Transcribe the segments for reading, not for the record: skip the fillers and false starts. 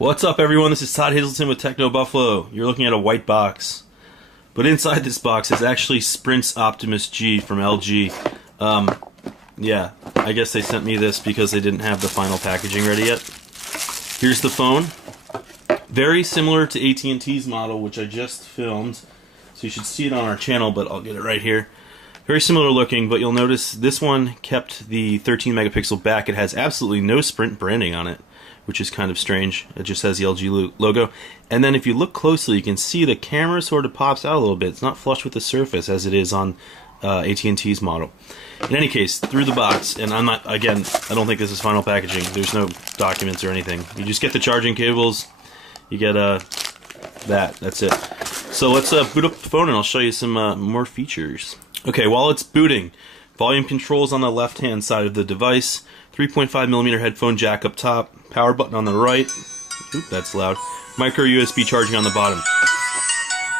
What's up, everyone? This is Todd Hazelton with Techno Buffalo. You're looking at a white box, but inside this box is actually Sprint's Optimus G from LG. Yeah, I guess they sent me this because they didn't have the final packaging ready yet. Here's the phone. Very similar to AT&T's model, which I just filmed, so you should see it on our channel, but I'll get it right here. Very similar looking, but you'll notice this one kept the 13 megapixel back. It has absolutely no Sprint branding on it, which is kind of strange. It just has the LG logo. And then if you look closely, you can see the camera sort of pops out a little bit. It's not flush with the surface as it is on AT&T's model. In any case, through the box, and I don't think this is final packaging. There's no documents or anything. You just get the charging cables. You get that's it. So let's boot up the phone and I'll show you some more features. Okay, while it's booting, volume controls on the left-hand side of the device, 3.5mm headphone jack up top, power button on the right, oop, that's loud, micro USB charging on the bottom.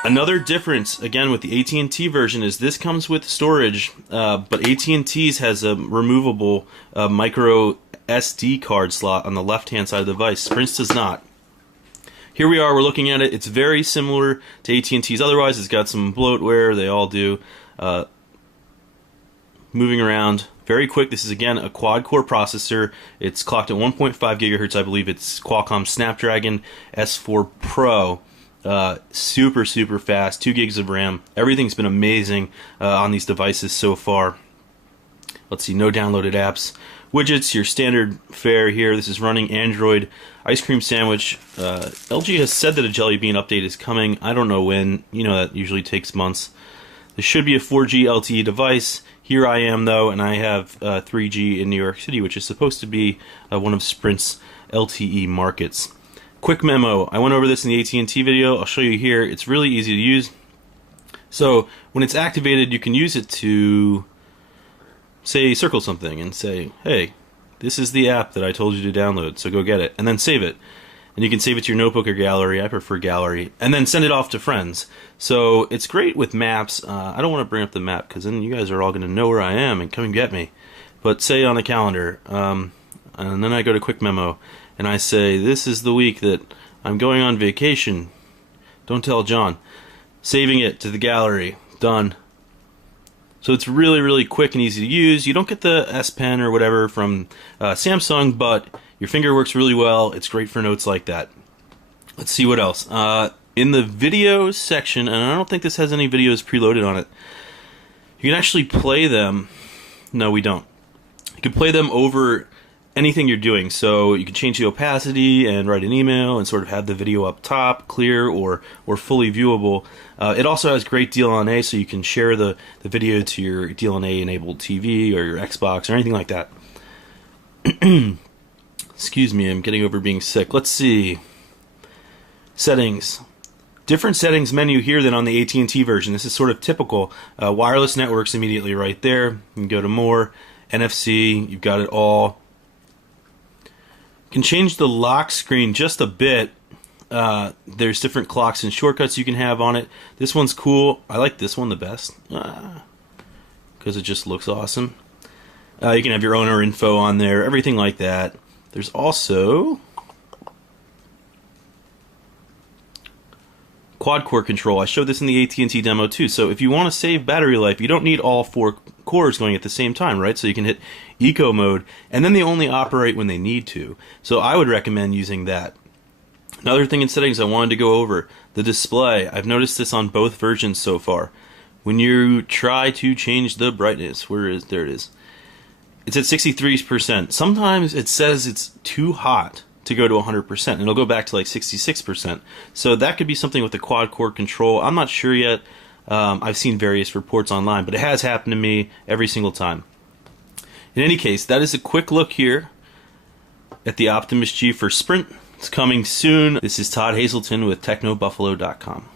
Another difference, again, with the AT&T version is this comes with storage, but AT&T's has a removable micro SD card slot on the left-hand side of the device. Sprint's does not. Here we are, we're looking at it. It's very similar to AT&T's otherwise. It's got some bloatware, they all do. Moving around, very quick. This is, again, a quad-core processor. It's clocked at 1.5 gigahertz, I believe. It's Qualcomm Snapdragon S4 Pro. Super, super fast, 2 gigs of RAM. Everything's been amazing on these devices so far. Let's see, no downloaded apps. Widgets, your standard fare here. This is running Android. Ice cream sandwich. LG has said that a Jelly Bean update is coming. I don't know when. You know that usually takes months. This should be a 4G LTE device. Here I am, though, and I have 3G in New York City, which is supposed to be one of Sprint's LTE markets. Quick memo. I went over this in the AT&T video. I'll show you here. It's really easy to use. So when it's activated, you can use it to, say, circle something and say, hey, this is the app that I told you to download, so go get it, and then save it. And you can save it to your notebook or gallery. I prefer gallery. And then send it off to friends. So it's great with maps. I don't want to bring up the map because then you guys are all going to know where I am and come and get me. But say on the calendar, and then I go to quick memo, and I say, this is the week that I'm going on vacation. Don't tell John. Saving it to the gallery. Done. So it's really, really quick and easy to use. You don't get the S Pen or whatever from Samsung, but your finger works really well. It's great for notes like that. Let's see what else. In the videos section, and I don't think this has any videos preloaded on it, you can actually play them. No, we don't. You can play them over anything you're doing. So you can change the opacity and write an email and sort of have the video up top, clear or fully viewable. It also has great DLNA, so you can share the video to your DLNA-enabled TV or your Xbox or anything like that. Excuse me, I'm getting over being sick. Let's see. Settings. Different settings menu here than on the AT&T version. This is sort of typical. Wireless networks immediately right there. You can go to more. NFC, you've got it all. You can change the lock screen just a bit. There's different clocks and shortcuts you can have on it. This one's cool. I like this one the best because it just looks awesome. You can have your owner info on there, everything like that. There's also quad-core control. I showed this in the AT&T demo too. So if you want to save battery life, you don't need all 4 cores going at the same time, right? So you can hit eco mode, and then they only operate when they need to. So I would recommend using that. Another thing in settings I wanted to go over, the display. I've noticed this on both versions so far. When you try to change the brightness, there it is. It's at 63%. Sometimes it says it's too hot to go to 100%, and it'll go back to like 66%. So that could be something with the quad-core control. I'm not sure yet. I've seen various reports online, but it has happened to me every single time. In any case, that is a quick look here at the Optimus G for Sprint. It's coming soon. This is Todd Hazelton with TechnoBuffalo.com.